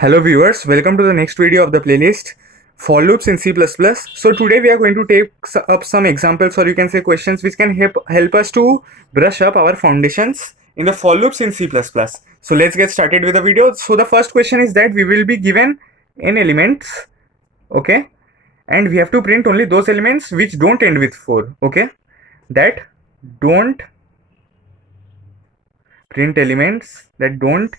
Hello viewers, welcome to the next video of the playlist for loops in C++. So today we are going to take up some examples, or you can say questions, which can help us to brush up our foundations in the for loops in C++. So let's get started with the video. So the first question is that we will be given n elements, okay, and we have to print only those elements which don't end with 4, okay, that don't print elements that don't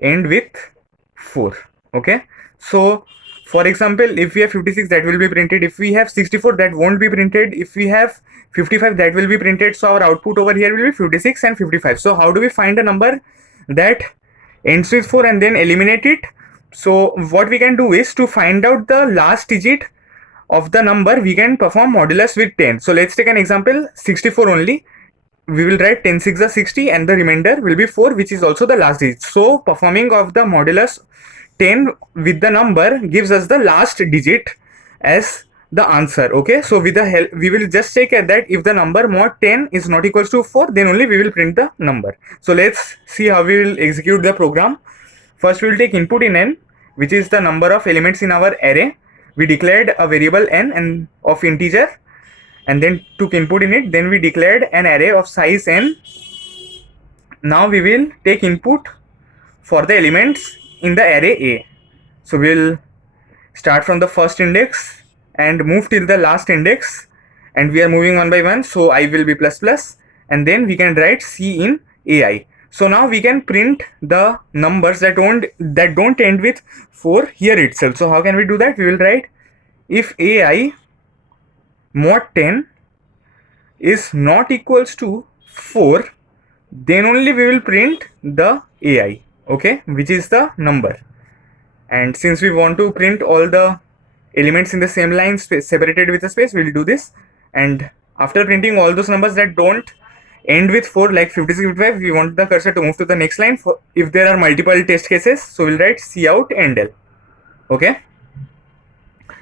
end with 4. Okay, so for example, if we have 56, that will be printed. If we have 64, that won't be printed. If we have 55, that will be printed. So our output over here will be 56 and 55. So how do we find a number that ends with 4 and then eliminate it? So what we can do is, to find out the last digit of the number, we can perform modulus with 10. So let's take an example, 64 only. We will write 10 6 are 60 and the remainder will be 4, which is also the last digit. So performing of the modulus 10 with the number gives us the last digit as the answer. Okay, so with the help, we will just check that if the number mod 10 is not equals to 4, then only we will print the number. So let's see how we will execute the program. First we will take input in n, which is the number of elements in our array. We declared a variable n and of integer, and then took input in it. Then we declared an array of size n. Now we will take input for the elements in the array A. So we will start from the first index and move till the last index, and we are moving one by one. So I will be plus plus, and then we can write C in AI. So now we can print the numbers that don't end with 4 here itself. So how can we do that? We will write if AI mod 10 is not equals to 4, then only we will print the AI, okay, which is the number. And since we want to print all the elements in the same line separated with a space, we will do this. And after printing all those numbers that don't end with 4, like 56, 55, we want the cursor to move to the next line for if there are multiple test cases. So we'll write cout endl, okay.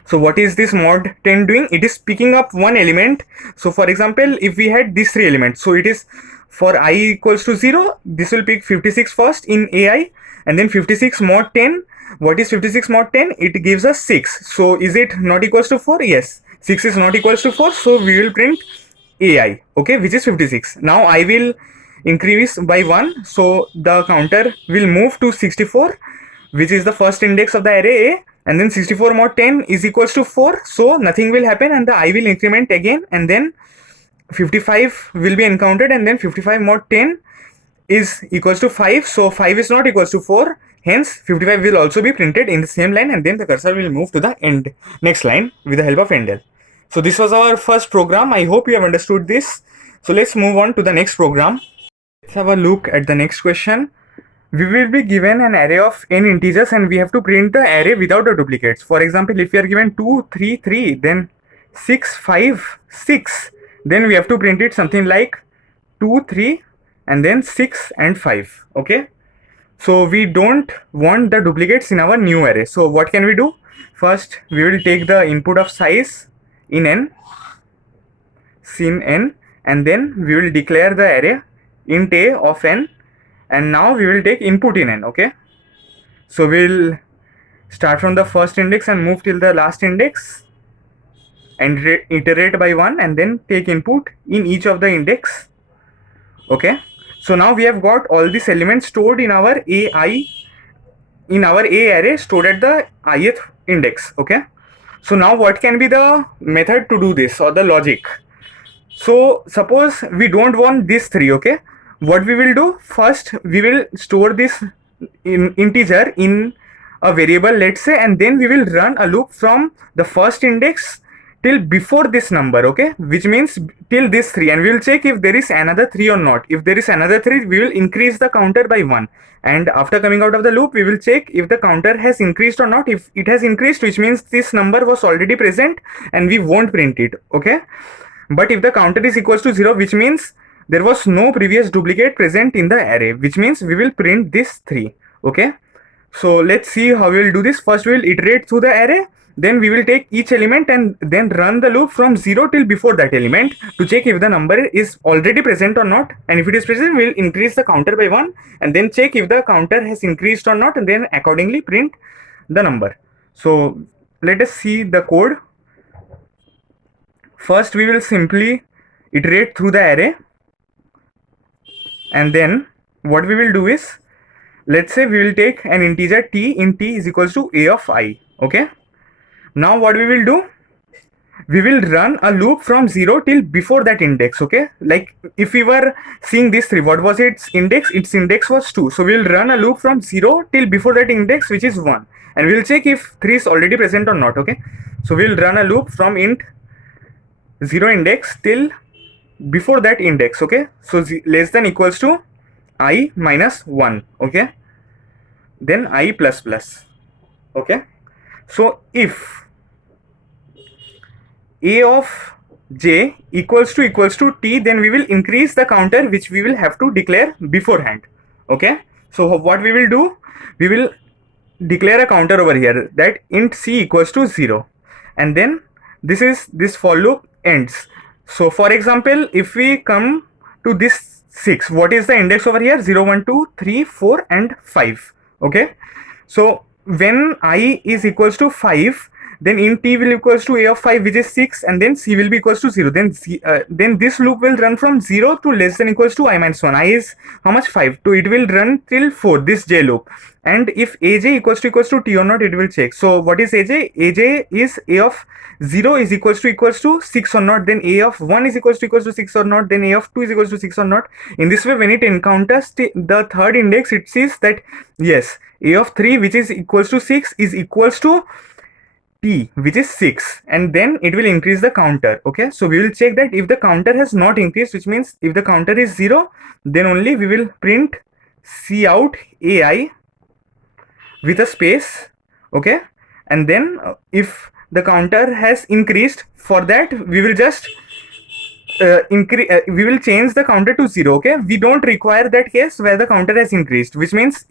So what is this mod 10 doing? It is picking up one element. So for example, if we had these 3 elements, so it is for I equals to 0, this will pick 56 first in AI, and then 56 mod 10. What is 56 mod 10? It gives us 6. So is it not equals to 4? Yes, 6 is not equals to 4. So we will print AI, okay, which is 56. Now I will increase by 1. So the counter will move to 64, which is the first index of the array A. And then 64 mod 10 is equals to 4, so nothing will happen, and the I will increment again, and then 55 will be encountered, and then 55 mod 10 is equals to 5, so 5 is not equals to 4, hence 55 will also be printed in the same line, and then the cursor will move to the next line with the help of endl. So this was our first program. I hope you have understood this. So let's move on to the next program. Let's have a look at the next question. We will be given an array of n integers, and we have to print the array without the duplicates. For example, if we are given 2 3 3, then 6 5 6, then we have to print it something like 2 3 and then 6 and 5, okay. So we don't want the duplicates in our new array. So what can we do? First we will take the input of size in n, sin n, and then we will declare the array int a of n, and now we will take input in n, okay. So we'll start from the first index and move till the last index and iterate by 1, and then take input in each of the index, okay. So now we have got all these elements stored in our AI, in our A array, stored at the ith index, okay. So now what can be the method to do this, or the logic? So suppose we don't want these 3, okay. What we will do, first we will store this integer in a variable, let's say, and then we will run a loop from the first index till before this number, okay, which means till this 3, and we will check if there is another 3 or not. If there is another 3, we will increase the counter by 1, and after coming out of the loop, we will check if the counter has increased or not. If it has increased, which means this number was already present and we won't print it, okay. But if the counter is equals to 0, which means there was no previous duplicate present in the array, which means we will print this 3, okay. So let's see how we will do this. First we will iterate through the array, then we will take each element and then run the loop from 0 till before that element to check if the number is already present or not, and if it is present we'll increase the counter by 1 and then check if the counter has increased or not and then accordingly print the number. So let us see the code. First we will simply iterate through the array, and then what we will do is, let's say we will take an integer t in t is equals to a of I. Okay, now what we will do, we will run a loop from 0 till before that index. Okay, like if we were seeing this 3, what was its index was 2, so we will run a loop from 0 till before that index, which is 1, and we will check if 3 is already present or not. Okay, so we will run a loop from int 0 index till before that index. Okay, so less than equals to I minus 1. Okay, then I plus plus. Okay, so if a of j equals to t, then we will increase the counter which we will have to declare beforehand. Okay, so what we will do, we will declare a counter over here that int c equals to 0, and then this for loop ends. So for example, if we come to this 6, what is the index over here? 0, 1, 2, 3, 4 and 5. Okay, so when I is equals to 5, then int t will equals to a of 5, which is 6, and then c will be equals to 0. Then this loop will run from 0 to less than equals to I minus 1. I is how much? 5. So it will run till 4, this j loop. And if aj equals to t or not, it will check. So what is aj? Aj is a of 0 is equals to 6 or not, then a of 1 is equals to 6 or not, then a of 2 is equals to 6 or not. In this way, when it encounters the third index, it sees that yes, a of 3, which is equals to 6, is equals to t, which is 6, and then it will increase the counter. Okay, so we will check that if the counter has not increased, which means if the counter is 0, then only we will print cout ai with a space. Okay, and then if the counter has increased, for that we will just we will change the counter to 0. Okay, we don't require that case where the counter has increased, which means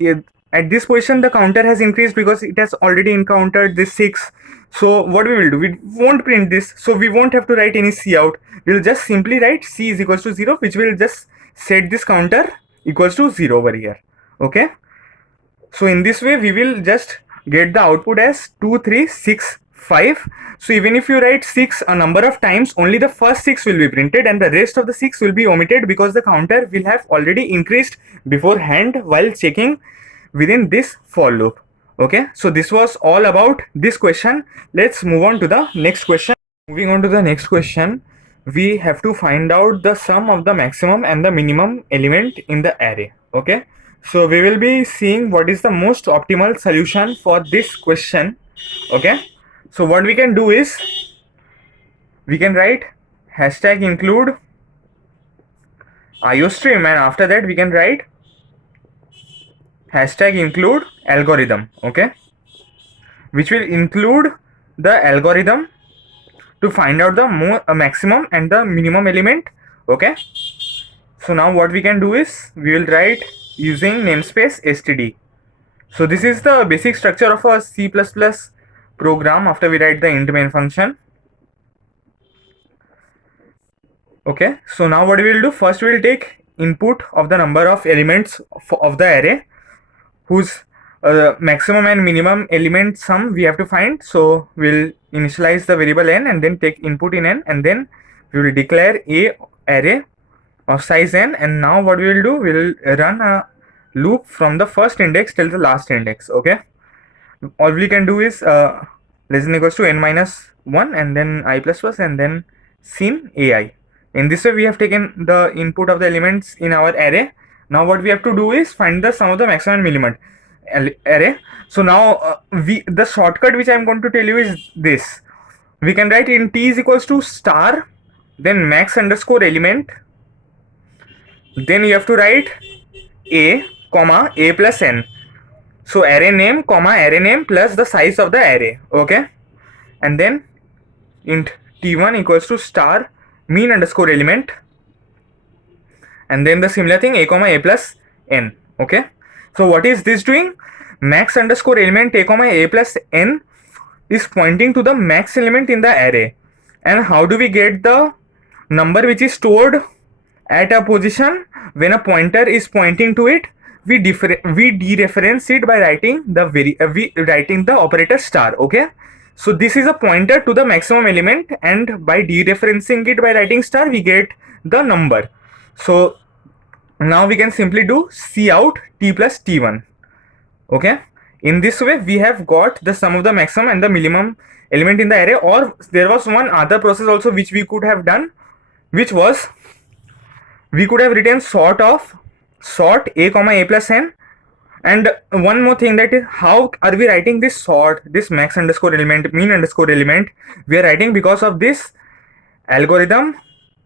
at this position the counter has increased because it has already encountered this 6. So what we will do, we won't print this, so we won't have to write any cout. We will just simply write c is equals to 0, which will just set this counter equals to 0 over here. Okay, so in this way we will just get the output as 2, 3, 6, 5. So even if you write 6 a number of times, only the first 6 will be printed and the rest of the 6 will be omitted, because the counter will have already increased beforehand while checking within this for loop. Okay, so this was all about this question. Let's move on to the next question. Moving on to the next question, we have to find out the sum of the maximum and the minimum element in the array. Okay, so we will be seeing what is the most optimal solution for this question. Okay, so what we can do is, we can write hashtag include iostream, and after that we can write hashtag include algorithm. Okay, which will include the algorithm to find out the maximum and the minimum element. Okay, so now what we can do is, we will write using namespace std. So this is the basic structure of a C++ program after we write the int main function. Okay, so now what we will do, first we will take input of the number of elements of the array, whose maximum and minimum element sum we have to find. So we'll initialize the variable n and then take input in n, and then we will declare a array of size n, and now what we will do, we will run a loop from the first index till the last index. Okay, all we can do is less than equals to n minus 1 and then I plus plus and then sin ai. In this way we have taken the input of the elements in our array. Now what we have to do is find the sum of the maximum and minimum array. So now the shortcut which I am going to tell you is this. We can write in t is equals to star, then max underscore element, then you have to write a comma a plus n. So array name comma array name plus the size of the array. Okay, and then int t1 equals to star mean underscore element, and then the similar thing a comma a plus n. Okay, so what is this doing? Max underscore element a comma a plus n is pointing to the max element in the array. And how do we get the number which is stored at a position when a pointer is pointing to it? We dereference it by writing the operator star. Okay, so this is a pointer to the maximum element, and by dereferencing it by writing star, we get the number. So now we can simply do cout t plus t1. Okay, in this way we have got the sum of the maximum and the minimum element in the array. Or there was one other process also which we could have done, which was we could have written sort a comma a plus n. And one more thing, that is, how are we writing this sort, this max underscore element, min underscore element? We are writing because of this algorithm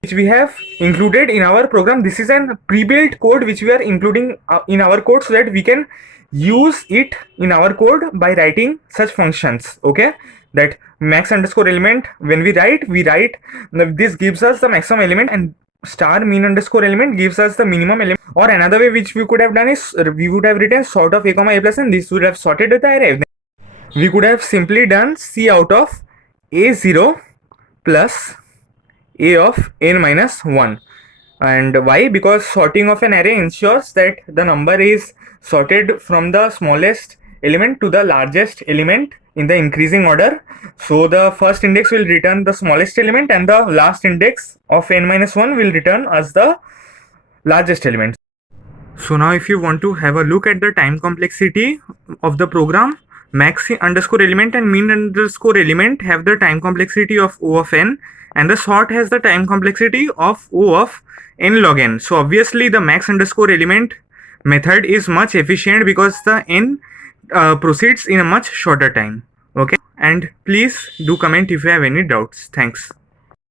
which we have included in our program. This is an pre-built code which we are including in our code, so that we can use it in our code by writing such functions. Okay, that max underscore element, when we write this gives us the maximum element, and star min underscore element gives us the minimum element. Or another way which we could have done is we would have written sort of a comma a plus, and this would have sorted with the array. We could have simply done cout of a0 plus a of n minus 1. And why? Because sorting of an array ensures that the number is sorted from the smallest element to the largest element in the increasing order. So the first index will return the smallest element, and the last index of n minus 1 will return as the largest element. So now if you want to have a look at the time complexity of the program, max underscore element and min underscore element have the time complexity of O of n, and the sort has the time complexity of O of n log n. So obviously the max underscore element method is much efficient because the n proceeds in a much shorter time. Okay, and please do comment if you have any doubts. Thanks.